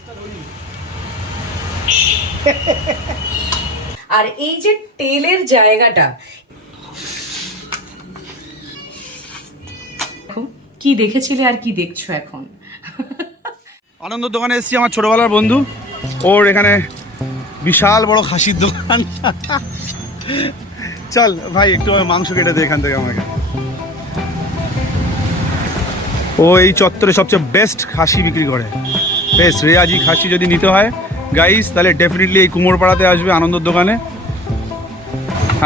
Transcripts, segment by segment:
আর এই যে তেলের জায়গাটা কি দেখেছিলে আর কি দেখছ এখন? আনন্দ দোকানে এসেছি আমার ছোটবেলার বন্ধু। ওর এখানে বিশাল বড় খাসির দোকান। চল ভাই, একটু মাংস কেটে দে এখান থেকে আমাকে। ও এই চত্বরে সবচেয়ে বেস্ট খাসি বিক্রি করে। বেশ রেয়াজি খাসি যদি নিতে হয় গাইস তাহলে ডেফিনেটলি এই কুমোরপাড়াতে আসবে আনন্দর দোকানে।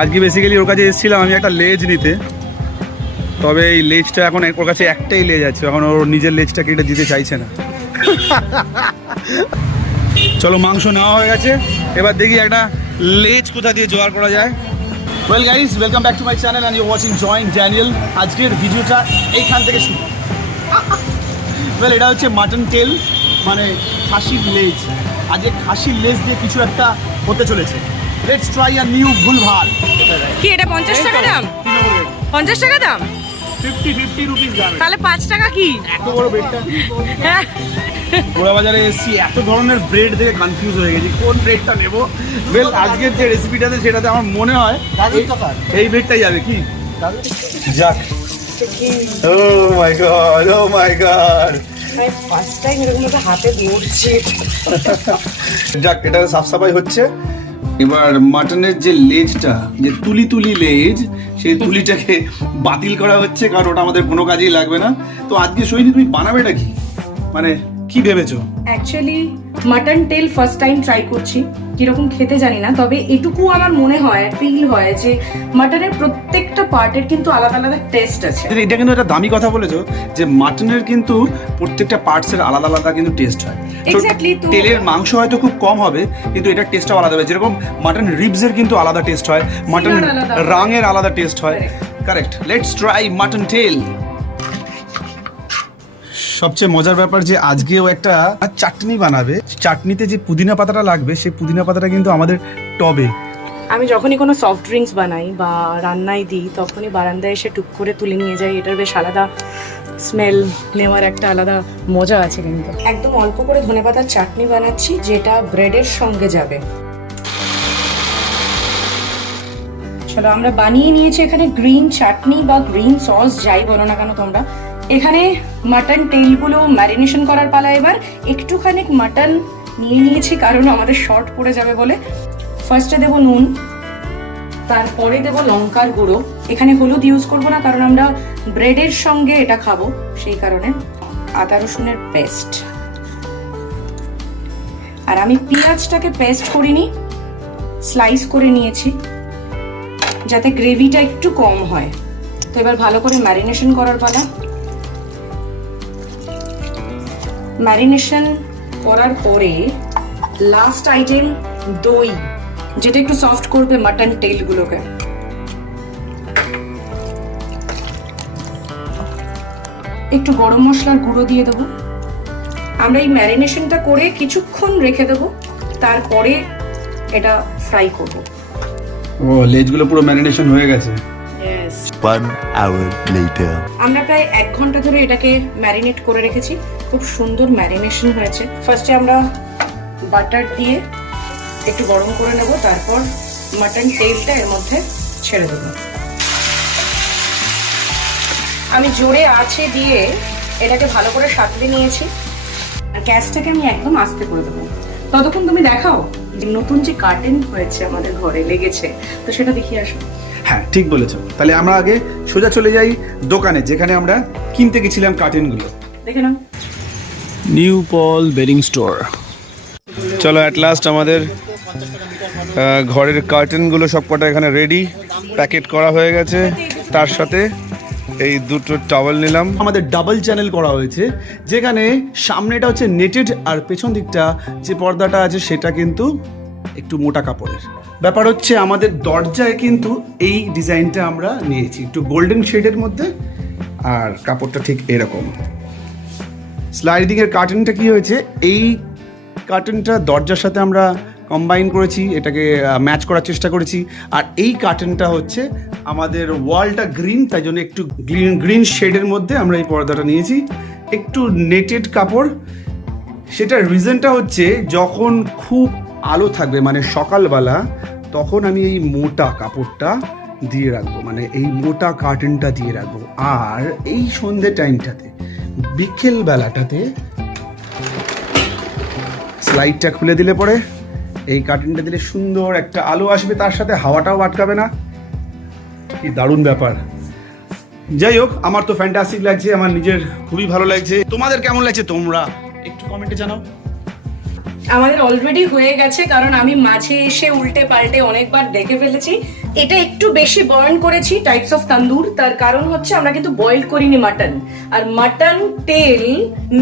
আজকে বেসিক্যালি ওর কাছে এসেছিলাম আমি একটা লেজ নিতে। তবে এই লেজটা এখন ওর কাছে একটাই লেজ আছে, এখন ওর নিজের লেজটা কেটে দিতে চাইছে না। চলো মাংস নেওয়া হয়ে গেছে। এবার দেখি একটা লেজ কোথা দিয়ে জোগাড় করা যায়। Well guys welcome back to my channel and you watching joint Daniel আজকের ভিডিওটা এইখান থেকে শুরু। ওয়েল এটা হচ্ছে মাটন টেল মানে খাসির লেজ। আজকে খাসির লেজ দিয়ে কিছু একটা হতে চলেছে। লেটস ট্রাই আ নিউ ভুলভাল। কি এটা পঞ্চাশ টাকা দাম? পঞ্চাশ টাকা দাম? ফিফটি ফিফটি রুপিস দাম। তাহলে পাঁচ টাকা কি? এত বড় হ্যাঁ গোড়া বাজারে এসেছি এত ধরনের ব্রেড থেকে কনফিউজ হয়ে গেছি। কোন ব্রেডটা নেব? ওয়েল আজকের যে রেসিপিটাতে সেটাতে আমার মনে হয় এই- এই ব্রেডটাই যাবে কি? যাক। ও my god oh my god. First time এরকম হাতে ধরছে। যাক এটা সাফ সাফাই হচ্ছে। এবার মাটনের যে লেজটা যে তুলি তুলি লেজ সেই তুলিটাকে বাতিল করা হচ্ছে কারণ ওটা আমাদের কোনো কাজেই লাগবে না। তো আজকে শৈলী তুমি বানাবে নাকি? কি মানে কি ভেবেছো? অ্যাকচুয়ালি মাটন টেল ফার্স্ট টাইম ট্রাই করছি কীরকম খেতে জানি না তবে এটুকু আমার মনে হয় ফিল হয় যে মাটনের প্রত্যেকটা পার্টের কিন্তু আলাদা আলাদা টেস্ট আছে। এটা কিন্তু একটা দামি কথা বলেছ যে মাটনের কিন্তু প্রত্যেকটা পার্টসের আলাদা আলাদা কিন্তু টেস্ট হয়। Exactly, তো- তেলের মাংস হয়তো খুব কম হবে কিন্তু এটার টেস্টটাও আলাদা হবে। যেরকম মাটন রিবসের কিন্তু আলাদা টেস্ট হয় মাটন রাঙের আলাদা টেস্ট হয়. কারেক্ট লেটস ট্রাই মাটন টেল সবচেয়ে মজার ব্যাপার যে আজকেও একটা চাটনি বানাবে। চাটনিতে যে পুদিনা পাতাটা লাগবে, সেই পুদিনা পাতাটা কিন্তু আমাদের টবে। আমি যখনই কোনো সফট ড্রিঙ্কস বানাই বা রান্নায় দিই, তখনই বারান্দায় এসে টুক করে তুলে নিয়ে যাই। এটার বেশ আলাদা স্মেল নেওয়ার একটা আলাদা মজা আছে কিন্তু। একদম অল্প করে ধনেপাতার চাটনি বানাচ্ছি, যেটা ব্রেডের সঙ্গে যাবে। চলো, আমরা বানিয়ে নিয়েছি এখানে গ্রিন চাটনি বা গ্রিন সস যাই বলো না কেন তোমরা। এখানে মাটন তেলগুলো ম্যারিনেশন করার পালা এবার। একটুখানি মাটন নিয়ে নিয়েছি, কারণ আমাদের শর্ট পড়ে যাবে বলে। ফার্স্টে দেবো নুন, তারপরে দেবো লঙ্কার গুঁড়ো। এখানে হলুদ ইউজ করব না, কারণ আমরা ব্রেডের সঙ্গে এটা খাব, সেই কারণে। আদা রসুনের পেস্ট আর আমি পেঁয়াজটাকে পেস্ট করিনি স্লাইস করে নিয়েছি, যাতে গ্রেভিটা একটু কম হয়। তো এবার ভালো করে ম্যারিনেশন করার পালা। ম্যারিনেশন করার পরে লাস্ট আইটেম দই যেটা একটু সফট করবে মাটন টেলগুলোকে একটু গরম মশলার গুঁড়ো দিয়ে দেবো। আমরা এই ম্যারিনেশনটা করে কিছুক্ষণ রেখে দেবো তারপরে এটা ফ্রাই করব। ও লেজগুলো পুরো ম্যারিনেশন হয়ে গেছে। One hour later. আমরা প্রায় এক ঘণ্টা ধরে এটাকে ম্যারিনেট করে রেখেছি। খুব সুন্দর ম্যারিনেশন হয়েছে। ফার্স্টে আমরা বাটার দিয়ে একটু গরম করে নেব তারপর মাটন তেলটা এর মধ্যে ছেড়ে দেবো। আমি জোরে আছে দিয়ে এটাকে ভালো করে সাঁতলে নিয়েছি। আর গ্যাসটাকে আমি একদম আস্তে করে দেবো। ততক্ষণ তুমি দেখাও যে নতুন যে কার্টেন হয়েছে আমাদের ঘরে লেগেছে তো সেটা দেখিয়ে আসো। হ্যাঁ ঠিক বলেছ। তাহলে আমরা আগে সোজা চলে যাই দোকানে যেখানে আমরা কিনতে গেছিলাম কার্টেনগুলো দেখে নাও। নিউ পল বেরিং স্টোর। চলো অ্যাট লাস্ট আমাদের ঘরের কার্টেনগুলো সব কটা এখানে রেডি প্যাকেট করা হয়ে গেছে। তার সাথে এই দুটো টাওয়েল নিলাম। আমাদের ডাবল চ্যানেল করা হয়েছে যেখানে সামনেটা হচ্ছে নেটেড আর পেছন দিকটা যে পর্দাটা আছে সেটা কিন্তু একটু মোটা কাপড়ের। ব্যাপার হচ্ছে আমাদের দরজায় কিন্তু এই ডিজাইনটা আমরা নিয়েছি একটু গোল্ডেন শেডের মধ্যে আর কাপড়টা ঠিক এরকম। স্লাইডিং এর কার্টেনটা কি হয়েছে? এই কার্টেনটা দরজার সাথে আমরা কম্বাইন করেছি, এটাকে ম্যাচ করার চেষ্টা করেছি। আর এই কার্টেনটা হচ্ছে আমাদের ওয়ালটা গ্রিন তাই জন্য একটু গ্রিন গ্রিন শেডের মধ্যে আমরা এই পর্দাটা নিয়েছি। একটু নেটেড কাপড়। সেটার রিজনটা হচ্ছে যখন খুব আলো থাকবে মানে সকালবেলা, তখন আমি এই মোটা কাপড়টা দিয়ে রাখব মানে এই মোটা কার্টেনটা দিয়ে রাখব। আর এই সন্ধে টাইমটাতে বিকেল বেলাটাতে স্লাইডটা খুলে দিলে পরে এই কার্টেনটা দিলে সুন্দর একটা আলো আসবে, তার সাথে হাওয়াটাও আটকাবে না। কি দারুণ ব্যাপার। যাই হোক, আমার তো ফ্যান্টাস্টিক লাগছে, আমার নিজের খুবই ভালো লাগছে। তোমাদের কেমন লাগছে তোমরা? একটু কমেন্টে জানাও। আমাদের অলরেডি হয়ে গেছে, কারণ আমি মাঝে এসে উল্টে পাল্টে অনেকবার দেখে ফেলেছি। এটা একটু বেশি বার্ন করেছি টাইপস অফ তান্দুর, তার কারণ হচ্ছে আমরা কিন্তু বয়েল করিনি মাটন আর মাটন তেল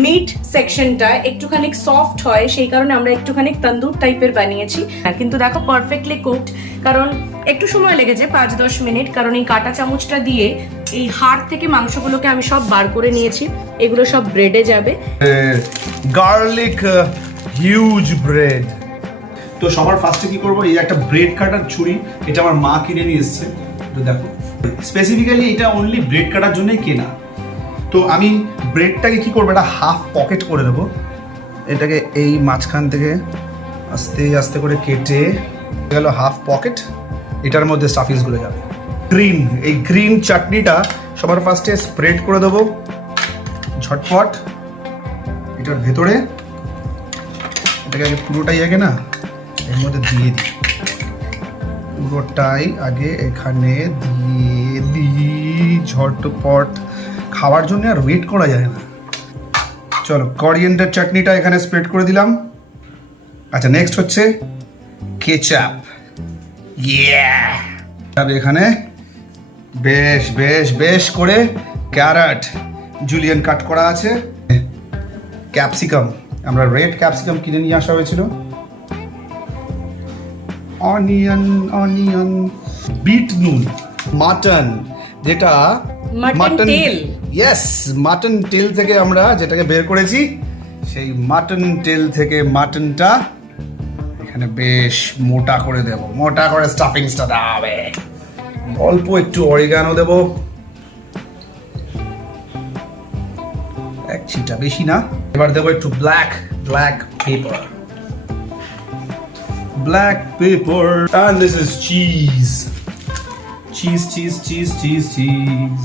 মিট সেকশনটা একটুখানি সফট হয়, সেই কারণে আমরা একটুখানি তান্দুর টাইপের বানিয়েছি। কিন্তু দেখো পারফেক্টলি কুকড কারণ একটু সময় লেগেছে পাঁচ দশ মিনিট, কারণ এই কাঁটা চামচটা দিয়ে এই হাড় থেকে মাংসগুলোকে আমি সব বার করে নিয়েছি, এগুলো সব ব্রেডে যাবে। গার্লিক হিউজ ব্রেড তো সবার ফার্স্টে কি করব? এই একটা ব্রেড কাটার ছুরি, এটা আমার মা কিনে নিয়ে এসছে। তো দেখো স্পেসিফিক্যালি এটা অনলি ব্রেড কাটার জন্যই কেনা। তো আমি ব্রেডটাকে কি করব? এটা হাফ পকেট করে দেবো। এটাকে এই মাঝখান থেকে আস্তে আস্তে করে কেটে গেল হাফ পকেট এটার মধ্যে স্টাফিংসগুলো যাবে। গ্রিন এই গ্রিন চাটনিটা সবার ফার্স্টে স্প্রেড করে দেবো। ঝটপট। এটার ভেতরে এটাকে আগে পুরোটাই আগে না, এর মধ্যে দিয়ে দিই। পুরোটাই আগে এখানে দিয়ে দিই ঝটপট। খাওয়ার জন্য আর ওয়েট করা যায় না। চলো করিয়েন্ডার চাটনিটা এখানে স্প্রেড করে দিলাম। আচ্ছা নেক্সট হচ্ছে কেচাপ এখানে। বেশ বেশ বেশ করে ক্যারেট জুলিয়ান কাট করা আছে। ক্যাপসিকাম আমরা রেড ক্যাপসিকাম কিনে নিয়ে আসা হয়েছিল। অনিয়ন অনিয়ন বিট নুন মাটন যেটা মাটন। ইয়েস মাটন তেল থেকে আমরা যেটাকে বের করেছি সেই মাটন তেল থেকে মাটনটা এখানে বেশ মোটা করে দেব। মোটা করে স্টাফিংসটা দেওয়া হবে। অল্প একটু অরিগানো দেব। ছিটা বেশি না। এবার দেবো একটু black black pepper black pepper and this is cheese cheese cheese cheese cheese cheese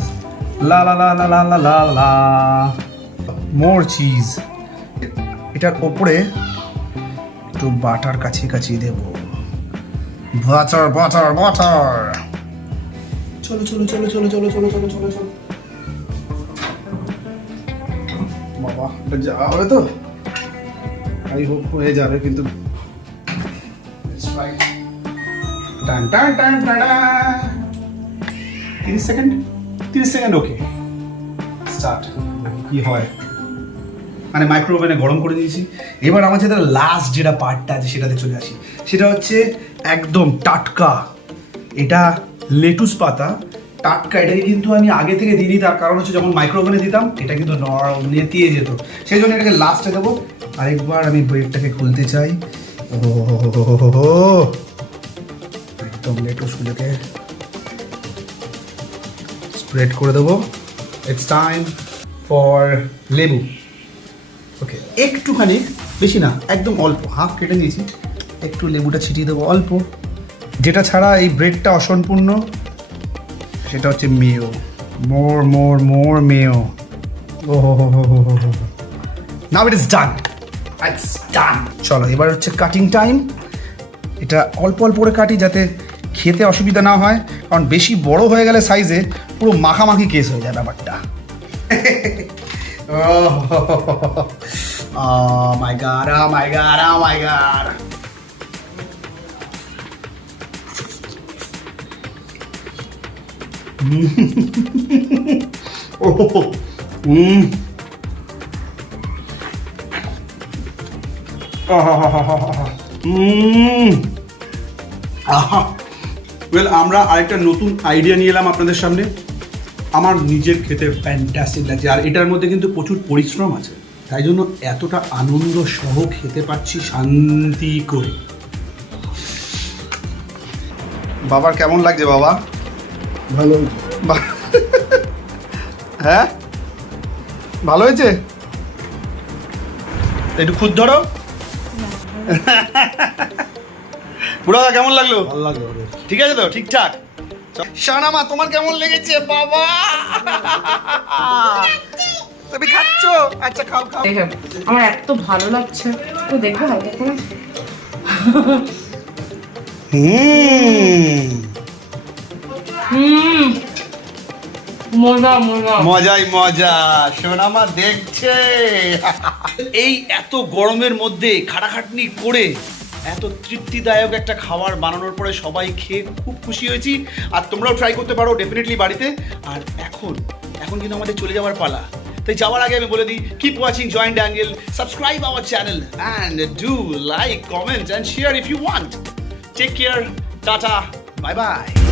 la la la la la la la la more cheese এটার ওপরে একটু বাটার কাছে কাছে দেব। বাটার বাটার বাটার চলো চলো চলো চলো চলো চলো চলো চলো চলো। বাবা এটা যাওয়া হবে তো? আই হোপ হয়ে যাবে, কিন্তু. টান টান টান টান তিরিশ সেকেন্ড তিরিশ সেকেন্ড ওকে স্টার্ট কি হয়? মানে মাইক্রোওভেনে গরম করে দিয়েছি। এবার আমার যেটা লাস্ট যেটা পার্টটা আছে, সেটাতে চলে আসি। সেটা হচ্ছে একদম টাটকা। এটা লেটুস পাতা টাটকা এটাকে কিন্তু আমি আগে থেকে দিইনি তার কারণ হচ্ছে যখন মাইক্রোওভেনে দিতাম, এটা কিন্তু নরম নেতিয়ে যেত। সেই জন্য এটাকে লাস্টে দেবো। আরেকবার আমি ব্রেডটাকে খুলতে চাই। ও একদম লেটুসগুলোকে স্প্রেড করে দেবো। ইটস টাইম ফর লেবু। ওকে একটুখানি, বেশি না, একদম অল্প হাফ কেটে নিয়েছি। একটু লেবুটা ছিটিয়ে দেবো অল্প। যেটা ছাড়া এই ব্রেডটা অসম্পূর্ণ। সেটা হচ্ছে মেয়ো। মোর মোর মোর মেয়ো। ও হো হো নাও ইট ডান ইটস ডান চলো এবার হচ্ছে কাটিং টাইম এটা অল্প অল্প করে কাটি যাতে খেতে অসুবিধা না হয়। কারণ বেশি বড় হয়ে গেলে সাইজে পুরো মাখামাখি কেস হয়ে যায় ব্যাপারটা। oh my god, oh oh. Well আমরা আরেকটা নতুন আইডিয়া নিয়ে এলাম আপনাদের সামনে। আমার নিজের খেতে ফ্যান্টাস্টিক লাগছে। আর এটার মধ্যে কিন্তু প্রচুর পরিশ্রম আছে। তাই জন্য এতটা আনন্দ সহ খেতে পাচ্ছি শান্তি করে। বাবার কেমন লাগছে বাবা? ভালো বা- হ্যাঁ? ভালো হয়েছে? একটু খুদ ধরো। পুরো কেমন লাগল? ভালো লাগল ঠিক আছে তো? ঠিকঠাক। শানামা তোমার কেমন লেগেছে? বাবা! তুমি খাচ্ছ? আচ্ছা খাও খাও। দেখে আমার এত ভালো লাগছে। তো দেখবে হালকা করে। হুম। হুম। মজা মজা। মজাই মজা। সোনামা দেখছে। এই এত গরমের মধ্যে খাটাখাটনি করে এত তৃপ্তিদায়ক একটা খাবার বানানোর পরে সবাই খেয়ে খুব খুশি হয়েছি। আর তোমরাও ট্রাই করতে পারো ডেফিনেটলি বাড়িতে। আর এখন এখন কিন্তু আমাদের চলে যাওয়ার পালা। তাই যাওয়ার আগে আমি বলে দিই keep watching joint angle subscribe our channel and do like comment and share if you want take care tata bye bye